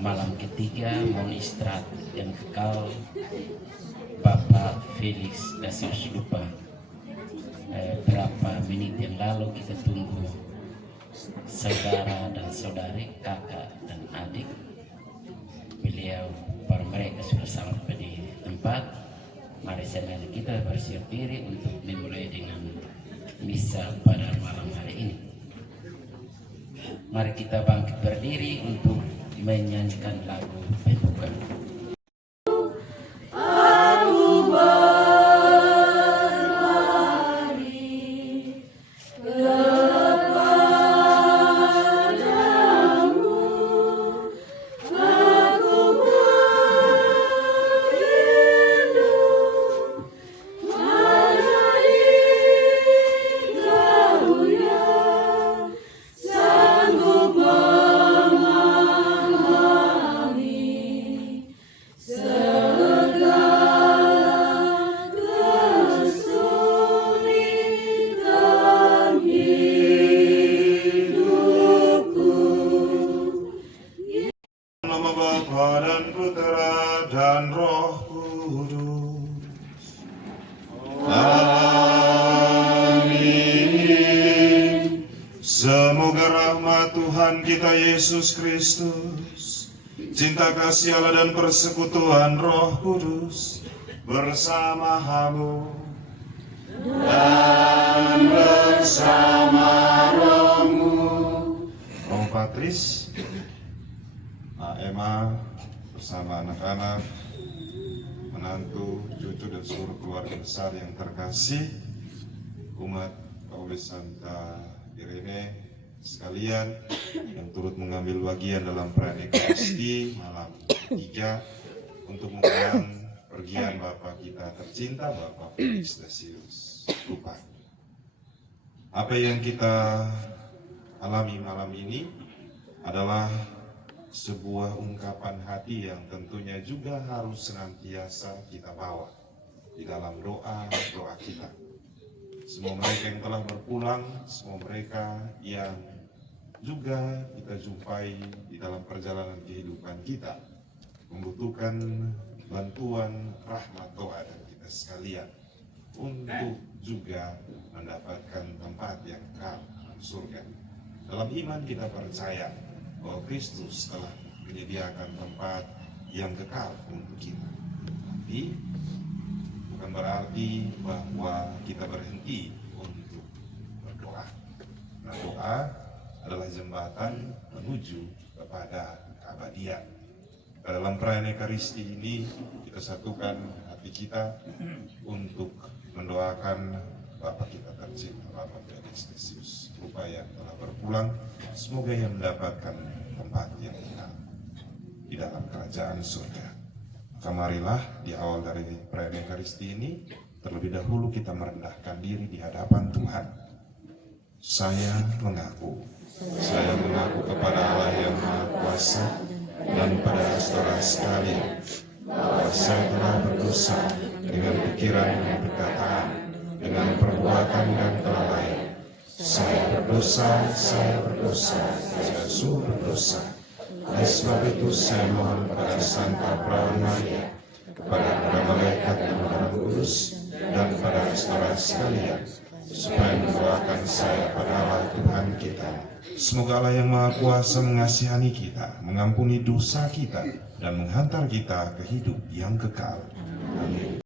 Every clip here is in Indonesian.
malam ketiga mohon istirahat yang kekal Bapak Felix Dasius lupa. Berapa menit yang lalu kita tunggu saudara dan saudari, kakak dan adik. Beliau para mereka sudah sampai di tempat. Mari sebenarnya kita bersiap diri untuk dimulai dengan misa pada malam hari ini. Mari kita bangkit berdiri untuk menyanyikan lagu pembuka. Semoga rahmat Tuhan kita Yesus Kristus, cinta kasih Allah dan persekutuan Roh Kudus bersama-Hamu dan bersama rohmu. Roh Patris, Emma bersama anak-anak, menantu, cucu dan seluruh keluarga besar yang terkasih, umat Paulus Santa Irene sekalian yang turut mengambil bagian dalam perayaan Ekaristi malam 3 untuk mengenang pergian Bapak kita tercinta, Bapak Felix Dasius lupa. Apa yang kita alami malam ini adalah sebuah ungkapan hati yang tentunya juga harus senantiasa kita bawa di dalam doa kita. Semua mereka yang telah berpulang, semua mereka yang juga kita jumpai di dalam perjalanan kehidupan kita membutuhkan bantuan rahmat doa dari kita sekalian untuk juga mendapatkan tempat yang kekal dalam surga. Dalam iman kita percaya bahwa Kristus telah menyediakan tempat yang kekal untuk kita. Tapi bukan berarti bahwa kita berhenti untuk berdoa. Nah, doa adalah jembatan menuju kepada keabadian. Dalam perayaan Ekaristi ini kita satukan hati kita untuk mendoakan Bapak kita tercinta, Bapak Felix Dasius lupa yang telah berpulang. Semoga ia mendapatkan tempat yang kekal di dalam kerajaan surga. Marilah di awal dari perayaan Ekaristi ini terlebih dahulu kita merendahkan diri di hadapan Tuhan. Saya mengaku kepada Allah yang Maha Kuasa dan pada saudara sekalian bahwa saya telah berdosa dengan pikiran dan perkataan, dengan perbuatan dan kelalaian. Saya berdosa, saya sungguh berdosa. Oleh sebab itu saya mohon kepada Santa Perawan Maria, kepada malaikat yang Maha Kudus, dan pada saudara sekalian, supaya mendoakan saya pada Allah Tuhan kita. Semoga Allah yang Maha Kuasa mengasihani kita, mengampuni dosa kita, dan menghantar kita ke hidup yang kekal. Amin.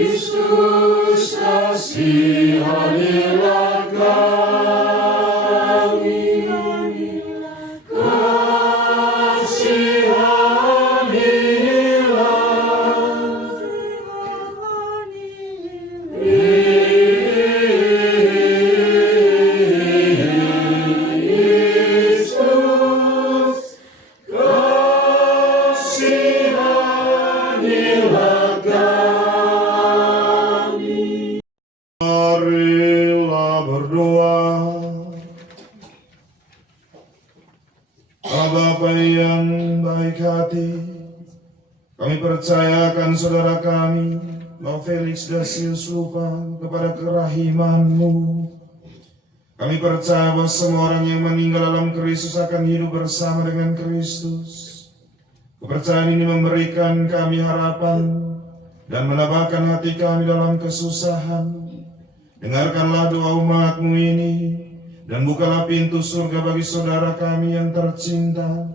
Kristus kasihanilah kami, kasihanilah percayakan saudara kami, Bapak Felix Dasius Lupa, kepada kerahiman-Mu. Kami percaya bahwa semua orang yang meninggal dalam Kristus akan hidup bersama dengan Kristus. Kepercayaan ini memberikan kami harapan dan menambahkan hati kami dalam kesusahan. Dengarkanlah doa umat-Mu ini, dan bukalah pintu surga bagi saudara kami yang tercinta.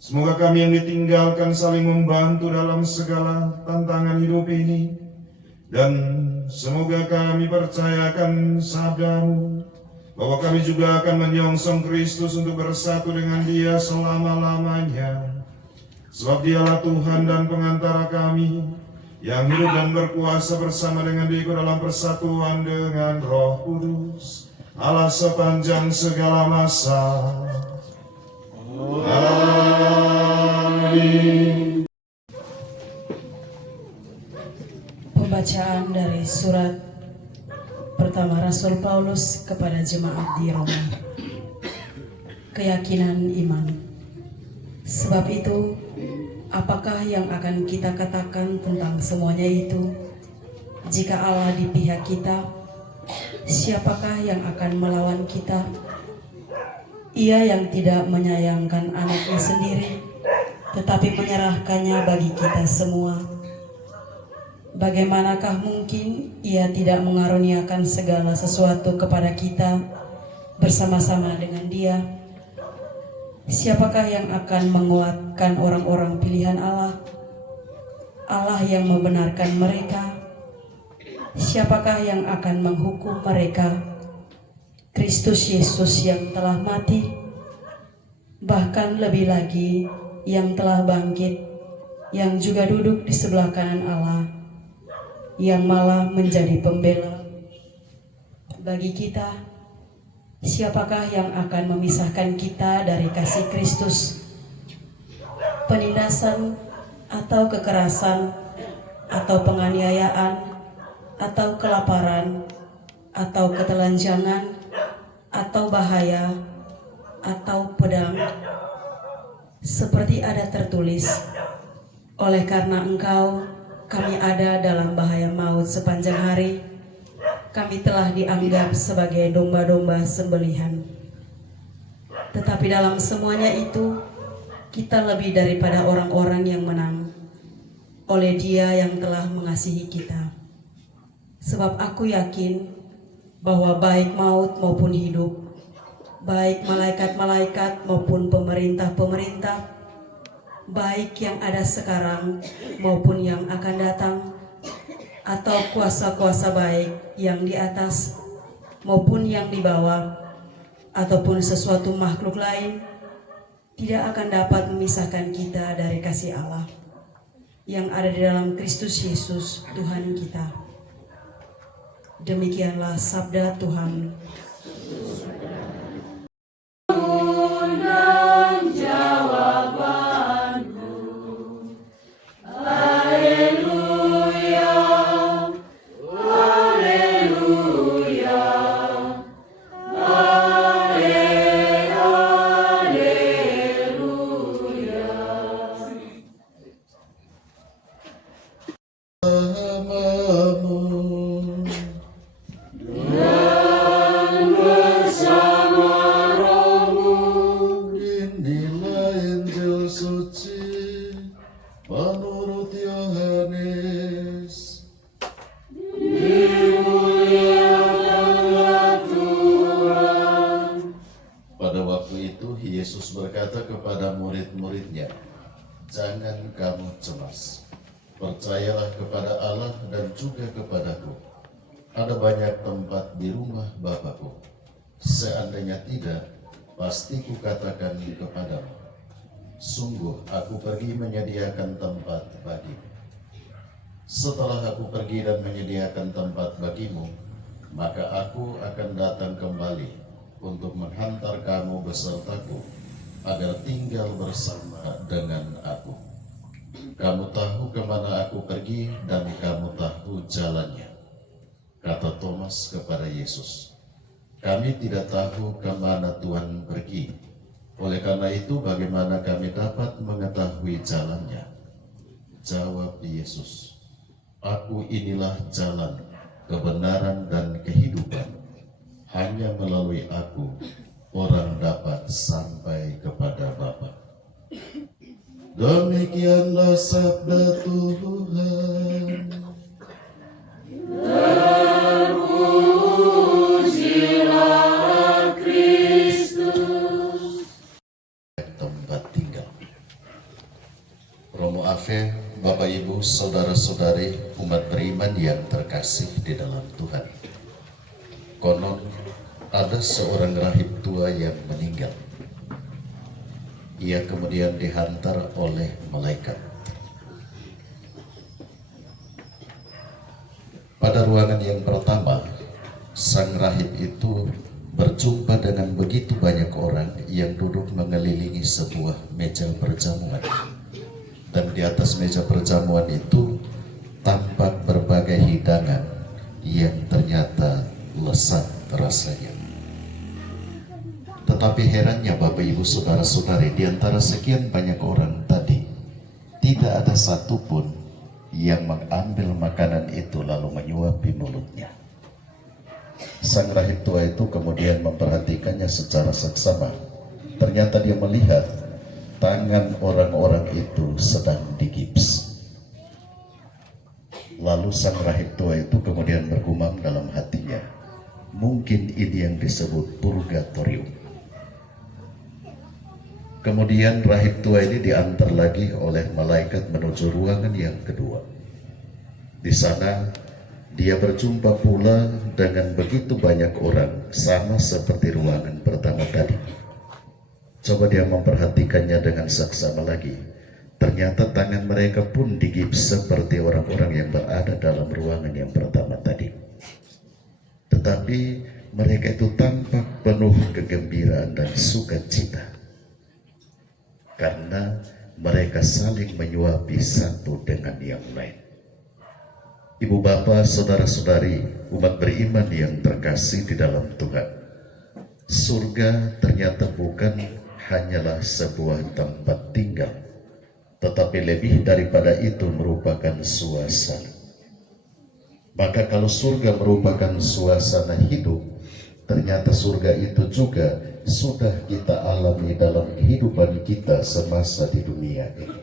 Semoga kami yang ditinggalkan saling membantu dalam segala tantangan hidup ini. Dan semoga kami percayakan sabda-Mu, bahwa kami juga akan menyongsong Kristus untuk bersatu dengan Dia selama-lamanya. Sebab Dialah Tuhan dan pengantara kami, yang hidup dan berkuasa bersama dengan Dia dalam persatuan dengan Roh Kudus, Allah sepanjang segala masa. Amin. Pembacaan dari surat pertama Rasul Paulus kepada jemaat di Roma. Keyakinan iman. Sebab itu, apakah yang akan kita katakan tentang semuanya itu? Jika Allah di pihak kita, siapakah yang akan melawan kita? Ia yang tidak menyayangkan anaknya sendiri, tetapi menyerahkannya bagi kita semua. Bagaimanakah mungkin Ia tidak mengaruniakan segala sesuatu kepada kita bersama-sama dengan Dia? Siapakah yang akan menguatkan orang-orang pilihan Allah? Allah yang membenarkan mereka. Siapakah yang akan menghukum mereka? Kristus Yesus yang telah mati, bahkan lebih lagi yang telah bangkit, yang juga duduk di sebelah kanan Allah, yang malah menjadi pembela bagi kita. Siapakah yang akan memisahkan kita dari kasih Kristus? Penindasan atau kekerasan atau penganiayaan atau kelaparan atau ketelanjangan atau bahaya atau pedang? Seperti ada tertulis, oleh karena Engkau kami ada dalam bahaya maut sepanjang hari. Kami telah dianggap sebagai domba-domba sembelihan. Tetapi dalam semuanya itu, kita lebih daripada orang-orang yang menang, oleh Dia yang telah mengasihi kita. Sebab aku yakin bahwa baik maut maupun hidup, baik malaikat-malaikat maupun pemerintah-pemerintah, baik yang ada sekarang maupun yang akan datang, atau kuasa-kuasa baik yang di atas maupun yang di bawah, ataupun sesuatu makhluk lain, tidak akan dapat memisahkan kita dari kasih Allah yang ada di dalam Kristus Yesus Tuhan kita. Demikianlah sabda Tuhan. Yesus berkata kepada murid-muridnya, "Jangan kamu cemas. Percayalah kepada Allah dan juga kepadaku. Ada banyak tempat di rumah Bapa-Ku. Seandainya tidak, pasti kukatakan kepadamu. Sungguh aku pergi menyediakan tempat bagimu. Setelah aku pergi dan menyediakan tempat bagimu, maka aku akan datang kembali untuk menghantar kamu besertaku, agar tinggal bersama dengan aku. Kamu tahu kemana aku pergi dan kamu tahu jalannya," kata Thomas kepada Yesus. "Kami tidak tahu kemana Tuhan pergi. Oleh karena itu, bagaimana kami dapat mengetahui jalannya?" Jawab Yesus, "Aku inilah jalan, kebenaran, dan kehidupan. Hanya melalui Aku, orang dapat sampai kepada Bapa." Demikianlah sabda Tuhan. Tempat tinggal. Romo Ave, Bapak Ibu, Saudara-saudari, umat beriman yang terkasih di dalam Tuhan. Konon ada seorang rahib tua yang meninggal. Ia kemudian dihantar oleh malaikat. Pada ruangan yang pertama, sang rahib itu berjumpa dengan begitu banyak orang yang duduk mengelilingi sebuah meja perjamuan. Dan di atas meja perjamuan itu tampak berbagai hidangan yang ternyata lezat rasanya. Tetapi herannya Bapak Ibu Saudara-saudari, di antara sekian banyak orang tadi, tidak ada satupun yang mengambil makanan itu lalu menyuapi mulutnya. Sang rahib tua itu kemudian memperhatikannya secara seksama. Ternyata dia melihat tangan orang-orang itu sedang digips. Lalu sang rahib tua itu kemudian bergumam dalam hatinya, mungkin ini yang disebut purgatorium. Kemudian rahib tua ini diantar lagi oleh malaikat menuju ruangan yang kedua. Di sana dia berjumpa pula dengan begitu banyak orang, sama seperti ruangan pertama tadi. Coba dia memperhatikannya dengan seksama lagi. Ternyata tangan mereka pun digips seperti orang-orang yang berada dalam ruangan yang pertama tadi. Tetapi mereka itu tampak penuh kegembiraan dan sukacita, karena mereka saling menyuapi satu dengan yang lain. Ibu bapak, saudara-saudari, umat beriman yang terkasih di dalam Tuhan, surga ternyata bukan hanyalah sebuah tempat tinggal, tetapi lebih daripada itu merupakan suasana. Maka kalau surga merupakan suasana hidup, ternyata surga itu juga sudah kita alami dalam kehidupan kita semasa di dunia ini,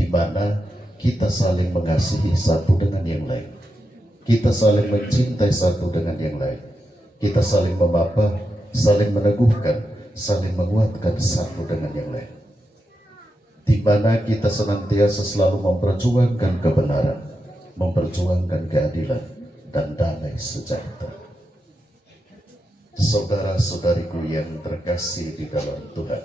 di mana kita saling mengasihi satu dengan yang lain, kita saling mencintai satu dengan yang lain, kita saling memapa, saling meneguhkan, saling menguatkan satu dengan yang lain, di mana kita senantiasa selalu memperjuangkan kebenaran, memperjuangkan keadilan dan damai sejahtera. Saudara-saudariku yang terkasih di dalam Tuhan,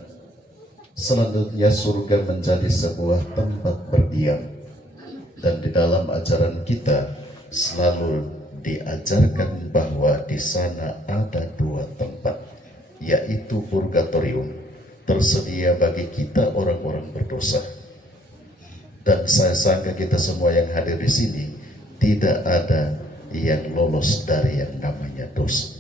selanjutnya surga menjadi sebuah tempat berdiam, dan di dalam ajaran kita selalu diajarkan bahwa di sana ada dua tempat, yaitu purgatorium, tersedia bagi kita orang-orang berdosa. Dan saya sangka kita semua yang hadir di sini tidak ada yang lolos dari yang namanya dosa.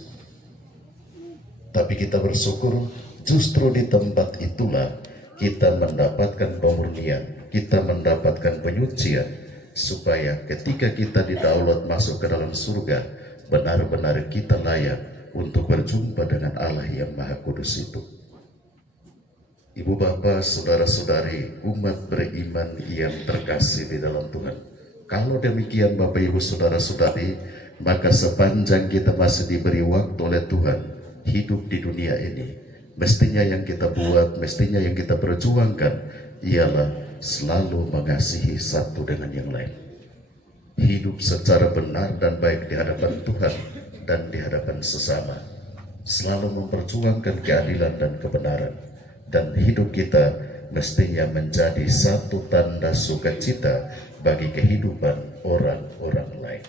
Tapi kita bersyukur justru di tempat itulah kita mendapatkan pemurnian, kita mendapatkan penyucian, supaya ketika kita didaulat masuk ke dalam surga, benar-benar kita layak untuk berjumpa dengan Allah yang Maha Kudus itu. Ibu bapak, saudara-saudari, umat beriman yang terkasih di dalam Tuhan, kalau demikian Bapak Ibu Saudara-saudari, maka sepanjang kita masih diberi waktu oleh Tuhan hidup di dunia ini, mestinya yang kita buat, mestinya yang kita perjuangkan ialah selalu mengasihi satu dengan yang lain, hidup secara benar dan baik di hadapan Tuhan dan di hadapan sesama, selalu memperjuangkan keadilan dan kebenaran, dan hidup kita mestinya menjadi satu tanda sukacita bagi kehidupan orang-orang lain.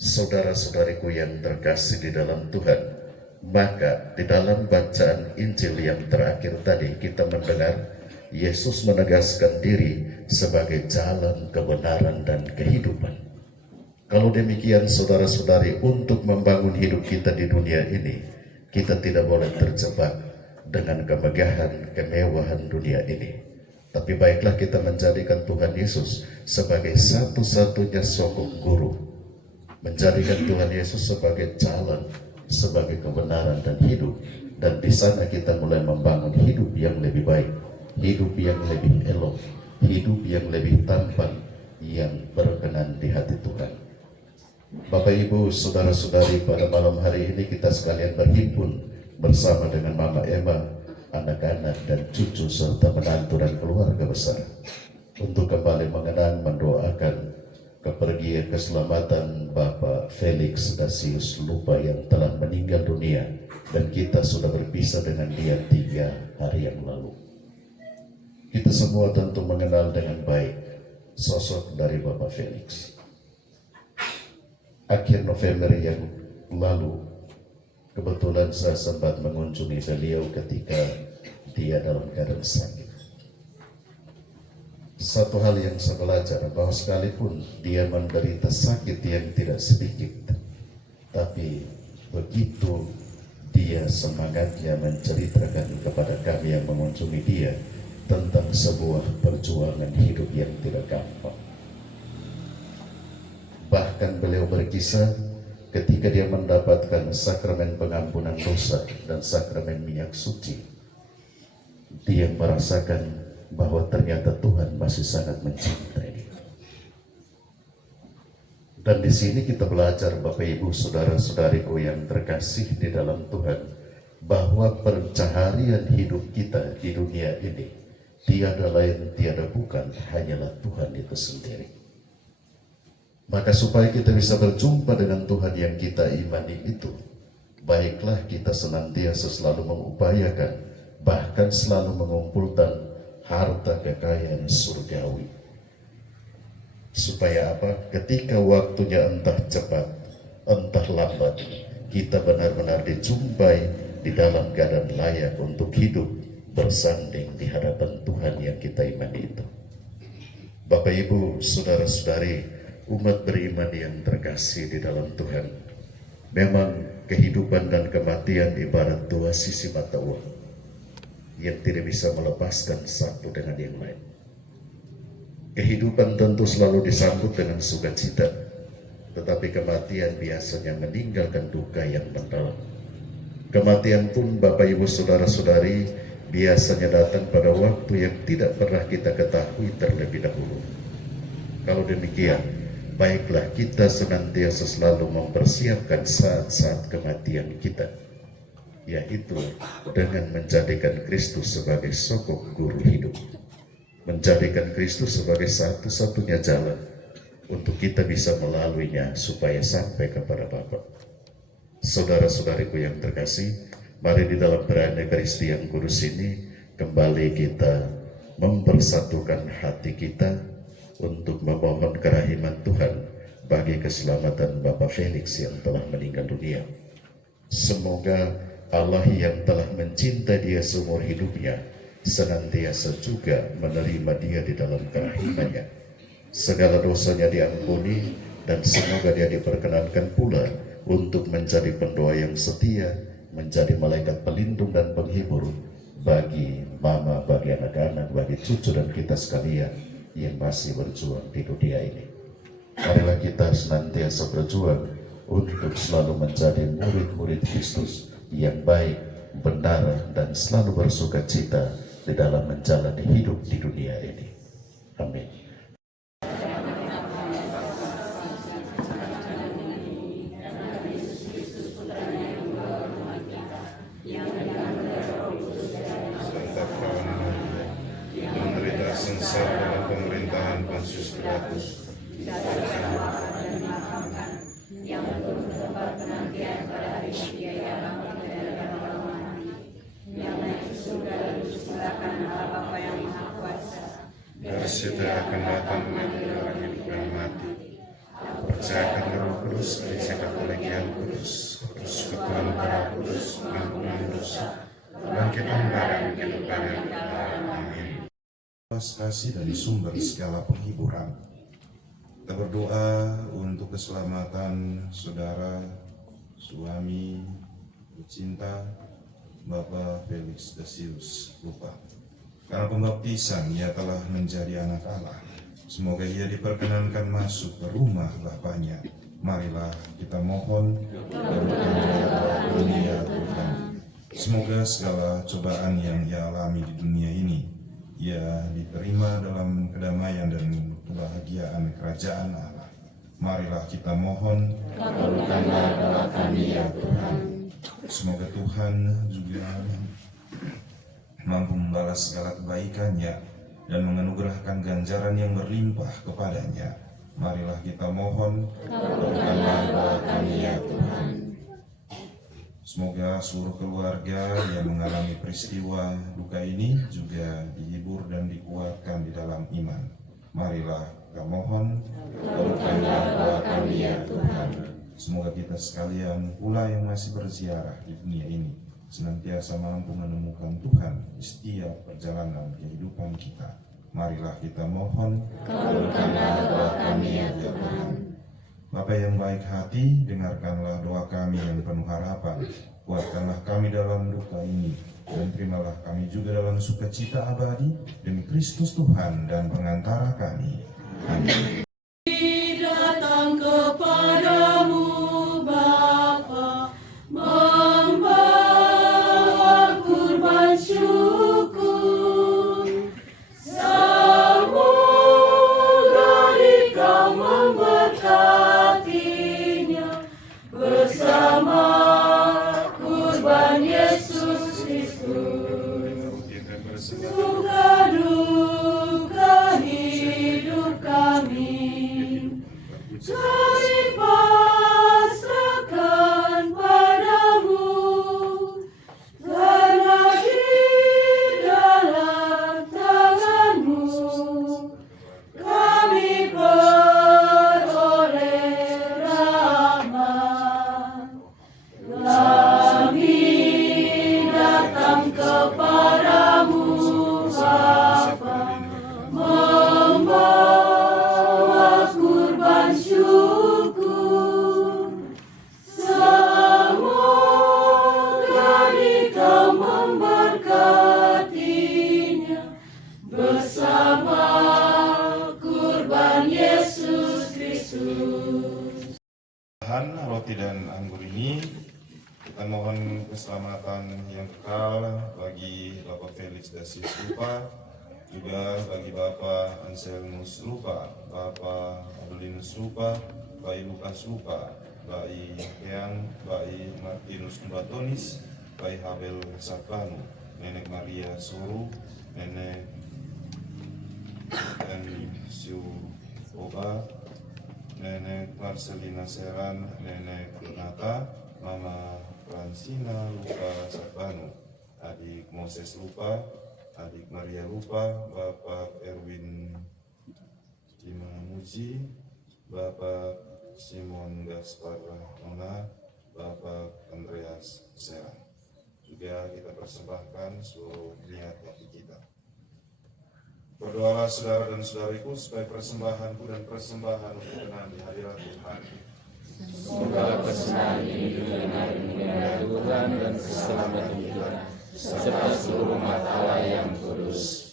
Saudara-saudariku yang terkasih di dalam Tuhan, maka di dalam bacaan Injil yang terakhir tadi kita mendengar Yesus menegaskan diri sebagai jalan kebenaran dan kehidupan. Kalau demikian saudara-saudari, untuk membangun hidup kita di dunia ini, kita tidak boleh terjebak dengan kemegahan, kemewahan dunia ini. Tapi baiklah kita menjadikan Tuhan Yesus sebagai satu-satunya sokong guru, menjadikan Tuhan Yesus sebagai jalan, sebagai kebenaran dan hidup. Dan di sana kita mulai membangun hidup yang lebih baik, hidup yang lebih elok, hidup yang lebih tampan, yang berkenan di hati Tuhan. Bapak, Ibu, saudara-saudari, pada malam hari ini kita sekalian berhimpun bersama dengan Mama Emma, anak-anak dan cucu serta menantu dan keluarga besar untuk kembali mengenang, mendoakan kepergian keselamatan Bapak Felix Dasius Lupa yang telah meninggal dunia, dan kita sudah berpisah dengan dia 3 hari yang lalu. Kita semua tentu mengenal dengan baik sosok dari Bapak Felix. Akhir November yang lalu, kebetulan saya sempat mengunjungi beliau ketika dia dalam keadaan sakit. Satu hal yang saya belajar, bahwa sekalipun dia menderita sakit yang tidak sedikit, tapi begitu dia semangatnya menceritakan kepada kami yang mengunjungi dia tentang sebuah perjuangan hidup yang tidak gampang. Bahkan beliau berkisah ketika dia mendapatkan sakramen pengampunan dosa dan sakramen minyak suci, dia merasakan bahwa ternyata Tuhan masih sangat mencintai dia. Dan di sini kita belajar, Bapak Ibu, saudara-saudariku yang terkasih di dalam Tuhan, bahwa pencaharian hidup kita di dunia ini tiada lain tiada bukan hanyalah Tuhan itu sendiri. Maka supaya kita bisa berjumpa dengan Tuhan yang kita imani itu, baiklah kita senantiasa selalu mengupayakan, bahkan selalu mengumpulkan harta kekayaan surgawi. Supaya apa? Ketika waktunya entah cepat, entah lambat, kita benar-benar dijumpai di dalam keadaan layak untuk hidup bersanding di hadapan Tuhan yang kita imani itu. Bapak, Ibu, saudara-saudari, umat beriman yang terkasih di dalam Tuhan, memang kehidupan dan kematian ibarat 2 sisi mata uang yang tidak bisa melepaskan satu dengan yang lain. Kehidupan tentu selalu disambut dengan sukacita, tetapi kematian biasanya meninggalkan duka yang mendalam. Kematian pun, Bapak, Ibu, saudara-saudari, biasanya datang pada waktu yang tidak pernah kita ketahui terlebih dahulu. Kalau demikian, baiklah kita senantiasa selalu mempersiapkan saat-saat kematian kita, yaitu dengan menjadikan Kristus sebagai sokong guru hidup, menjadikan Kristus sebagai satu-satunya jalan untuk kita bisa melaluinya supaya sampai kepada Bapa. Saudara-saudariku yang terkasih, mari di dalam perayaan Ekaristi yang kudus ini kembali kita mempersatukan hati kita untuk memohon kerahiman Tuhan bagi keselamatan Bapak Felix yang telah meninggal dunia. Semoga Allah yang telah mencintai dia seumur hidupnya senantiasa juga menerima dia di dalam kerahimannya. Segala dosanya diampuni dan semoga dia diperkenankan pula untuk menjadi pendoa yang setia, menjadi malaikat pelindung dan penghibur bagi mama, bagi anak-anak, bagi cucu dan kita sekalian yang masih berjuang di dunia ini. Marilah kita senantiasa berjuang untuk selalu menjadi murid-murid Kristus yang baik, benar, dan selalu bersuka cita di dalam menjalani hidup di dunia ini. Amin. Santa Perawan Maria, menderita sengsara dalam pemerintahan Pontius Pilatus, Bersita akan datang mengambil orang hidup dan mati. Percayakan Roh Kudus, Gereja Katolik yang kudus, persekutuan para kudus, pengampunan dosa, kebangkitan badan kehidupan yang kekal. Amin. Kasih dari sumber segala penghiburan. Kita berdoa untuk keselamatan saudara, suami, tercinta Bapak Felix Dasius Lupa. Karena pembaptisan ia telah menjadi anak Allah. Semoga ia diperkenankan masuk ke rumah Bapaknya. Marilah kita mohon ya Tuhan. Semoga segala cobaan yang ia alami di dunia ini, ia diterima dalam kedamaian dan kebahagiaan kerajaan Allah. Marilah kita mohon, kabulkanlah doa kami ya Tuhan. Semoga Tuhan juga mampu membalas segala kebaikannya dan menganugerahkan ganjaran yang berlimpah kepadanya. Marilah kita mohon, kabulkanlah doa kami ya Tuhan. Semoga seluruh keluarga yang mengalami peristiwa duka ini juga dihibur dan dikuatkan di dalam iman. Marilah kita mohon, kabulkanlah doa kami ya Tuhan. Semoga kita sekalian pula yang masih berziarah di dunia ini senantiasa mampu menemukan Tuhan di setiap perjalanan kehidupan kita. Marilah kita mohon, kabulkanlah doa kami ya Tuhan. Bapa yang baik hati, dengarkanlah doa kami yang penuh harapan. Kuatkanlah kami dalam duka ini, dan terimalah kami juga dalam sukacita abadi demi Kristus Tuhan dan pengantara kami. Amin. Datang kepadamu Bapa, membawa kurban syukur. Semoga Engkau memberkatinya bersama kurban Yesus Kristus. Suka duka hidup kami, kami pasrahkan padamu, karena di dalam tanganmu kami beroleh rahmat. Kami datang kepadamu Bapa, membawa kurban syukur. Semoga Engkau memberkatinya bersama kurban Yesus Kristus. Tuhan, roti dan anggur ini kita mohon keselamatan yang kekal bagi Bapak Felix Dasius Rupa, juga bagi Bapak Anselmus Rupa, Bapak Adelinus Rupa, Bayi Lukas Rupa, Bayi Yang, Bayi Martinus Batonis, Bayi Habel Sapanu, Nenek Maria Suru, Nenek Siu Oba, Nenek Marcelina Seran, Nenek Renata, Mama Francina Lupa Sapanu, Adik Moses Lupa, Adik Maria Lupa, Bapak Erwin Imamuji, Bapak Simon Gaspar Nona, Bapak Andreas Seran. Juga kita persembahkan seluruh niat hati kita. Berdoalah saudara dan saudariku supaya persembahanku dan persembahan untuk berkenan di hadirat Tuhan. Semoga persembahan ini didengar dengan Tuhan dan keselamatan kita, serta seluruh umat Allah yang kudus.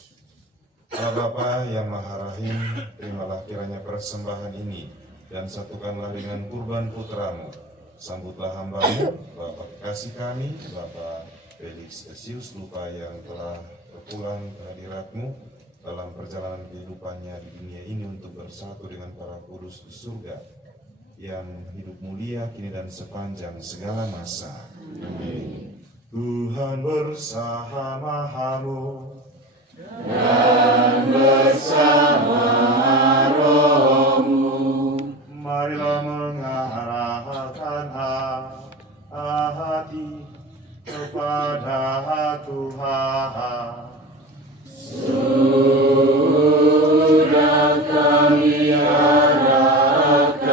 Allah Bapa yang Maha Rahim, terimalah kiranya persembahan ini dan satukanlah dengan kurban putramu. Sambutlah hamba-Mu, Bapak kekasih kami, Bapak Felix Dasius Lupa yang telah berpulang ke hadirat-Mu dalam perjalanan kehidupannya di dunia ini untuk bersatu dengan para kudus di surga yang hidup mulia kini dan sepanjang segala masa. Amin. Tuhan bersama-Mu dan bersama rohmu. Marilah mengarahkan hati kepada Tuhan. Sudah kami arahkan,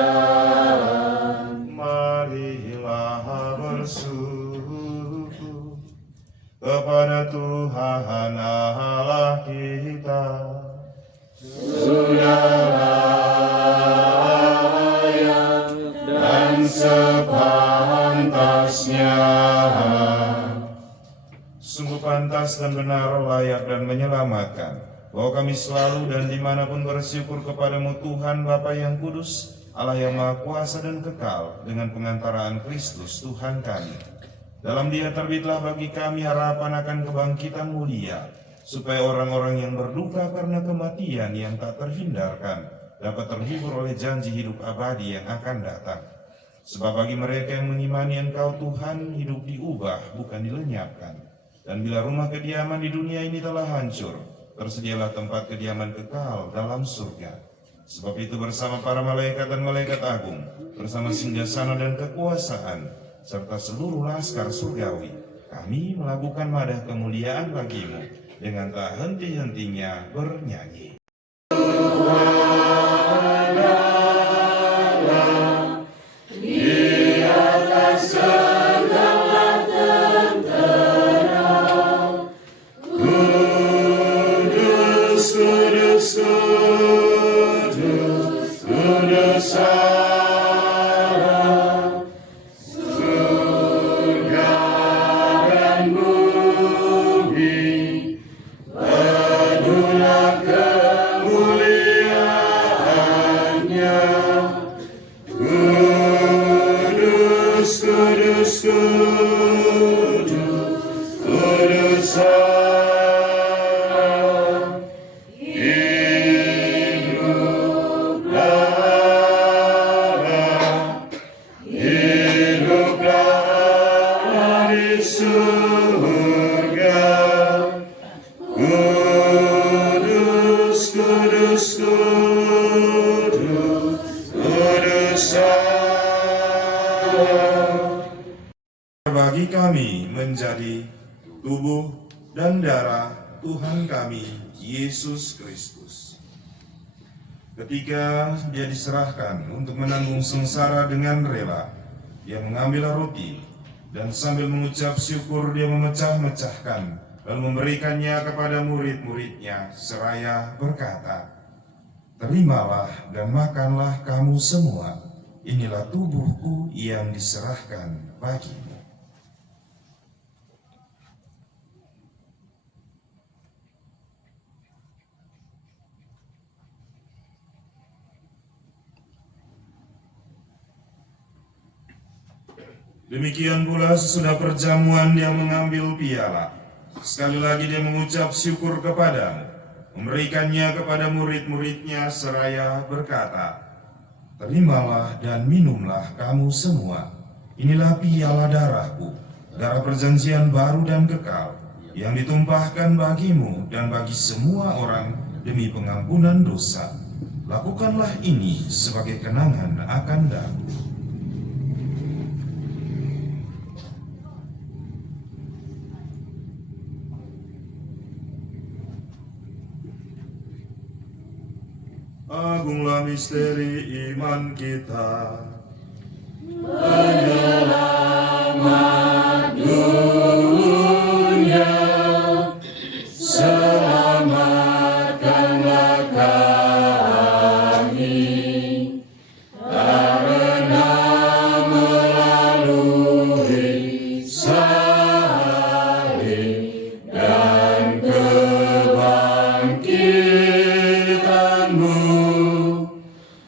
marilah bersyukur kepada Tuhan Allah kita. Sudah layak dan sepantasnya. Sungguh pantas dan benar, layak dan menyelamatkan, bahwa kami selalu dan dimanapun bersyukur kepadamu Tuhan Bapa yang kudus, Allah yang Maha Kuasa dan kekal, dengan pengantaraan Kristus Tuhan kami. Dalam Dia terbitlah bagi kami harapan akan kebangkitan mulia, supaya orang-orang yang berduka karena kematian yang tak terhindarkan dapat terhibur oleh janji hidup abadi yang akan datang. Sebab bagi mereka yang mengimani Engkau Tuhan, hidup diubah bukan dilenyapkan. Dan bila rumah kediaman di dunia ini telah hancur, tersedialah tempat kediaman kekal dalam surga. Sebab itu bersama para malaikat dan malaikat agung, bersama singgasana dan kekuasaan, serta seluruh laskar surgawi, kami melakukan madah kemuliaan bagimu dengan tak henti-hentinya bernyanyi. Bagi kami menjadi tubuh dan darah Tuhan kami Yesus Kristus. Ketika Dia diserahkan untuk menanggung sengsara dengan rela, Dia mengambil roti dan sambil mengucap syukur Dia memecah-mecahkan lalu memberikannya kepada murid-muridnya seraya berkata, "Terimalah dan makanlah kamu semua, inilah tubuhku yang diserahkan bagimu." Demikian pula sesudah perjamuan Dia mengambil piala. Sekali lagi Dia mengucap syukur kepadamu, memberikannya kepada murid-muridnya seraya berkata, "Terimalah dan minumlah kamu semua. Inilah piala darahku, darah perjanjian baru dan kekal, yang ditumpahkan bagimu dan bagi semua orang demi pengampunan dosa. Lakukanlah ini sebagai kenangan akan aku." Agunglah misteri iman kita. Penyelamat dunia, selamatkanlah kami, karena melalui salib dan kebangkitan-Mu,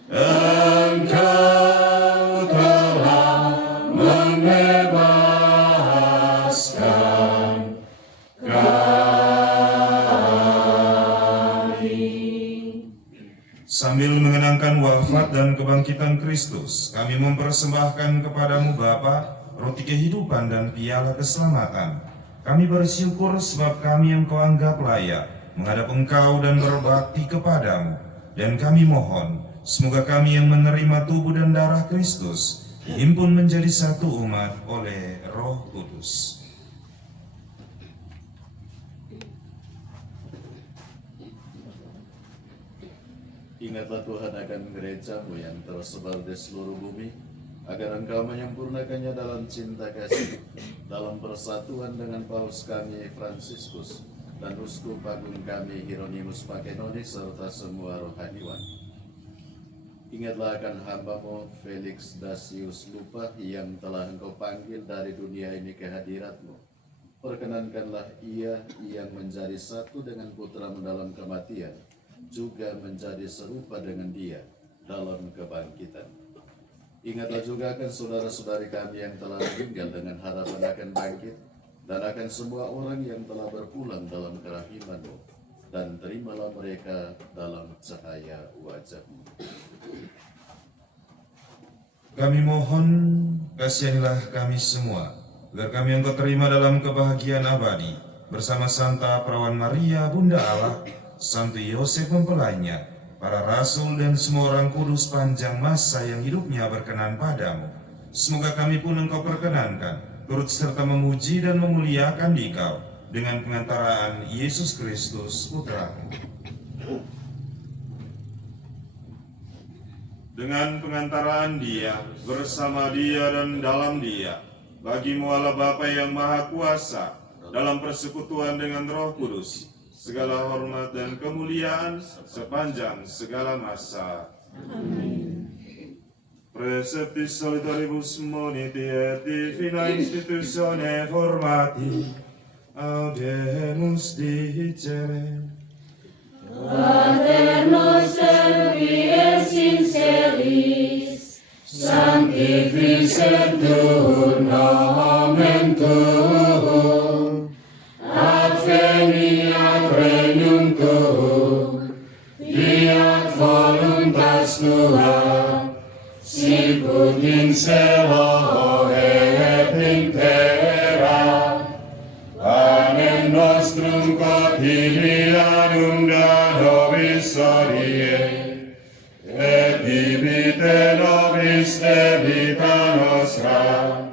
Engkau telah membebaskan kami. Sambil mengenangkan wafat dan kebangkitan Kristus, kami mempersembahkan kepadamu Bapa roti kehidupan dan piala keselamatan. Kami bersyukur sebab kami Engkau anggap layak menghadap Engkau dan berbakti kepadamu. Dan kami mohon, semoga kami yang menerima tubuh dan darah Kristus dihimpun menjadi satu umat oleh Roh Kudus. Ingatlah Tuhan akan gereja-Mu yang tersebar di seluruh bumi, agar Engkau menyempurnakannya dalam cinta kasih, dalam persatuan dengan Paus kami Fransiskus dan Uskup Agung kami Hieronymus Pakenoni serta semua rohaniwan. Ingatlah akan hamba-Mu Felix Dasius Lupa yang telah Engkau panggil dari dunia ini ke hadirat-Mu. perkenankanlah ia yang menjadi satu dengan putra dalam kematian, juga menjadi serupa dengan dia dalam kebangkitan. Ingatlah juga akan saudara-saudari kami yang telah meninggal dengan harapan akan bangkit, dan akan semua orang yang telah berpulang dalam kerahiman-Mu, dan terimalah mereka dalam cahaya wajah-Mu. Kami mohon, kasihanilah kami semua, agar kami Engkau terima dalam kebahagiaan abadi, bersama Santa Perawan Maria, Bunda Allah, Santo Yosef mempelainya, para rasul dan semua orang kudus panjang masa yang hidupnya berkenan padamu. Semoga kami pun Engkau perkenankan, turut serta memuji dan memuliakan Dikau, dengan pengantaraan Yesus Kristus, Putra-Mu. Dengan pengantaraan Dia, bersama Dia dan dalam Dia, bagi-Mu Allah Bapa yang Maha Kuasa, dalam persekutuan dengan Roh Kudus, segala hormat dan kemuliaan sepanjang segala masa. Amin. Preceptis solidaribus moniti et divina institutione formati, audemus dicere. Pater noster qui es in celis, sanctificetur nomen tuum, adveniat regnum tuum, fiat voluntas tua, sicut in cielo et in terra. Panem nostrum quotidianum da nobis hodie, et dimitte nobis debita nostra,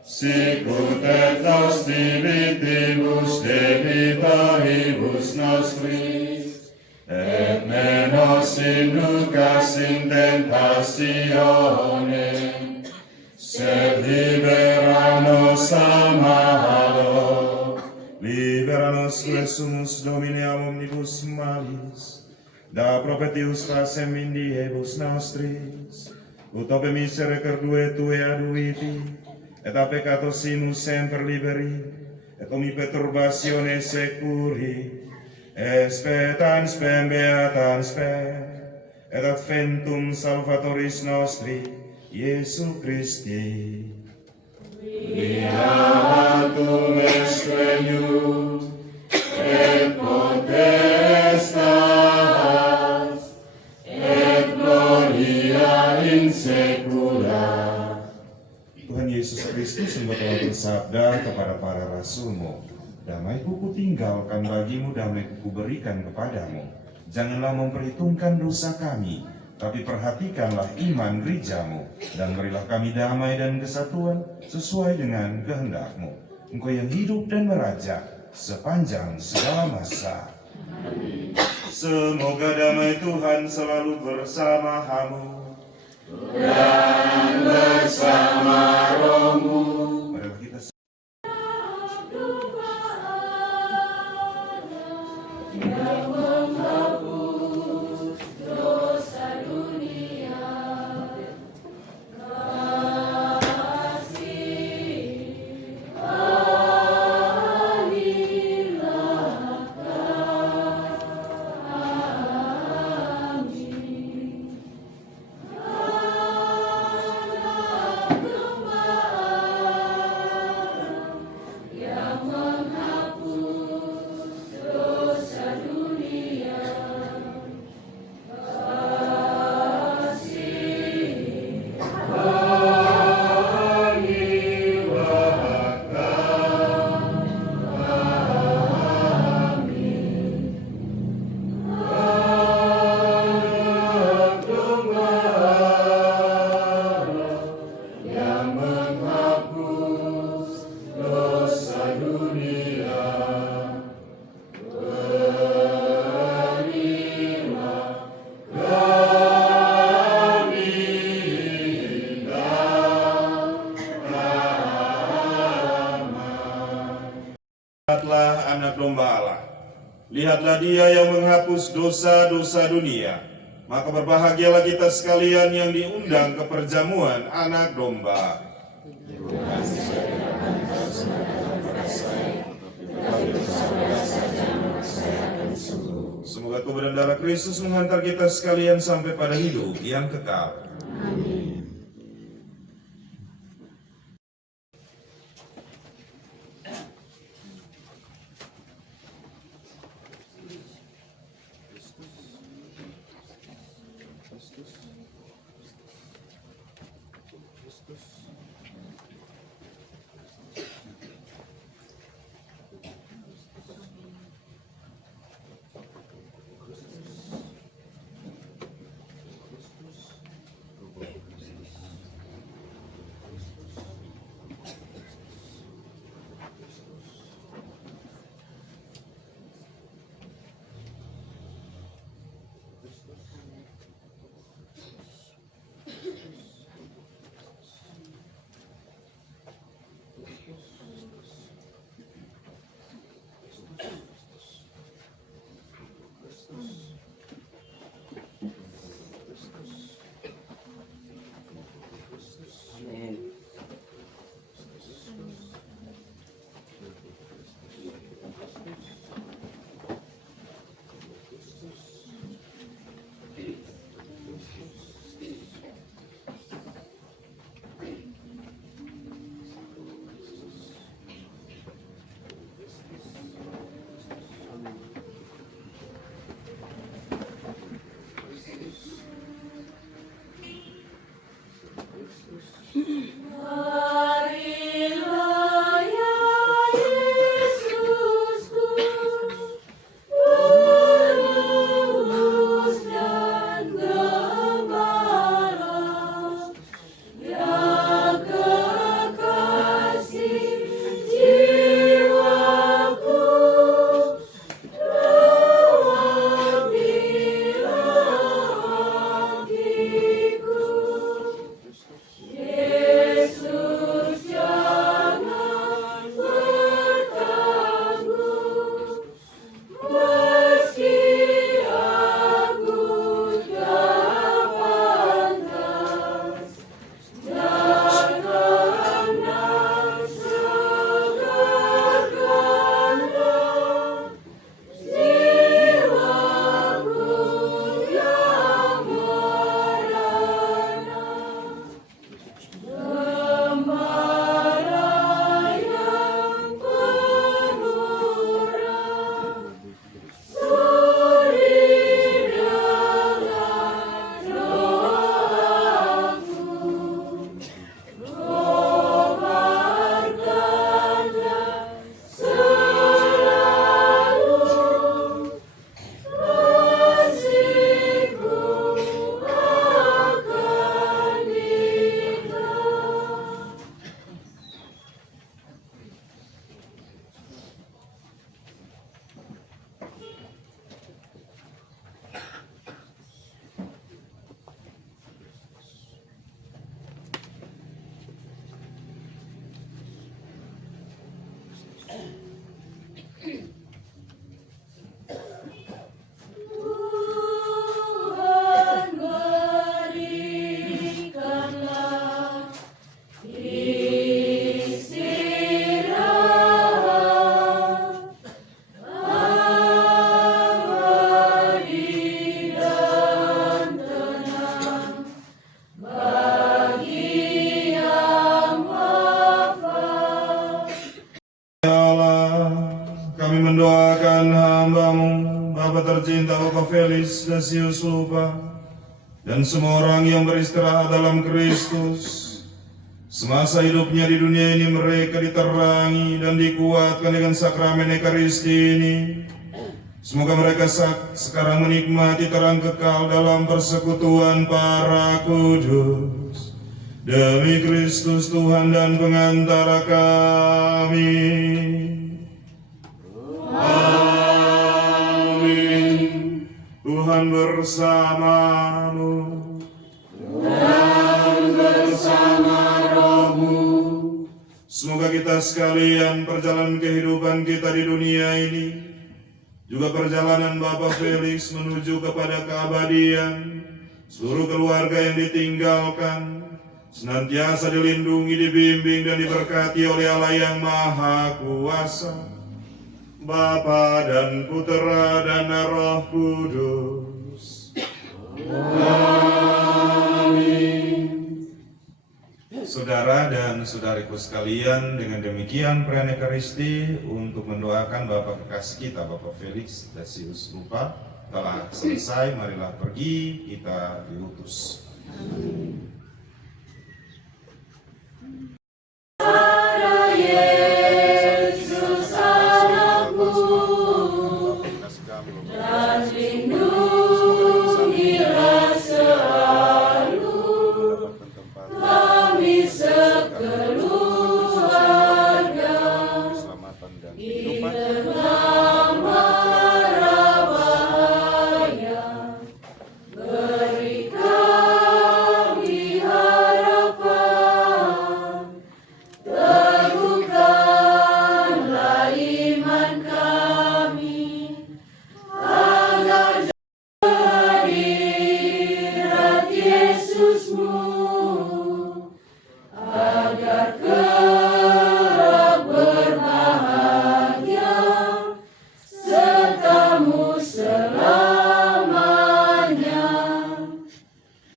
sicut et nos dimittimus debitoribus nostris, et ne nos inducas in tentationem, sed libera nos a malo. Libera nos quesumus Domine a omnibus malis, da propitius facem in diebus nostris, ut ope misericordue Tue aduiti, et a peccato sinus semper liberi, et omi perturbatione securi, expetans spem beatans spem, et adventum salvatoris nostri, Iesu Christi. Beatum est regnum et potestas et gloria in saecula. Tuhan Yesus Kristus Engkau telah bersabda kepada para rasul-Mu, damai-Ku kutinggalkan bagimu, damai-Ku kuberikan kepadamu. Janganlah memperhitungkan dosa kami, tapi perhatikanlah iman gereja-Mu, dan berilah kami damai dan kesatuan sesuai dengan kehendak-Mu. Engkau yang hidup dan meraja sepanjang segala masa. Amin. Semoga damai Tuhan selalu bersama-Mu Dan bersama rohmu. Marilah kita Yang menghapus dosa dunia, kasih alirahkan. Amin. Anak domba yang menghapus dosa dunia, kasih alirahkan. Amin. Anak domba yang menghapus dosa dunia, terima kami Lihatlah anak domba Allah. Lihatlah Dia yang menghapus dosa-dosa dunia. Maka berbahagialah kita sekalian yang diundang ke perjamuan anak domba. tapi bersabar saja maka saya akan sembuh. Semoga tubuh dan darah Kristus menghantar kita sekalian sampai pada hidup yang kekal. Amin. Felix Dasius Lupa, dan semua orang yang beristirahat dalam Kristus. Semasa hidupnya di dunia ini mereka diterangi dan dikuatkan dengan sakramen Ekaristi ini. Semoga mereka sekarang menikmati terang kekal dalam persekutuan para kudus. Demi Kristus Tuhan dan pengantara kami. Tuhan bersamamu dan bersama rohmu. Semoga kita sekalian perjalanan kehidupan kita di dunia ini, juga perjalanan Bapak Felix menuju kepada keabadian, seluruh keluarga yang ditinggalkan, senantiasa dilindungi, dibimbing dan diberkati oleh Allah yang Maha Kuasa. Bapa dan Putera dan Roh Kudus. Saudara dan saudariku sekalian, dengan demikian perayaan Ekaristi untuk mendoakan Bapak kekasih kita, Bapak Felix Dasius Rupa, telah selesai. Marilah pergi, kita diutus.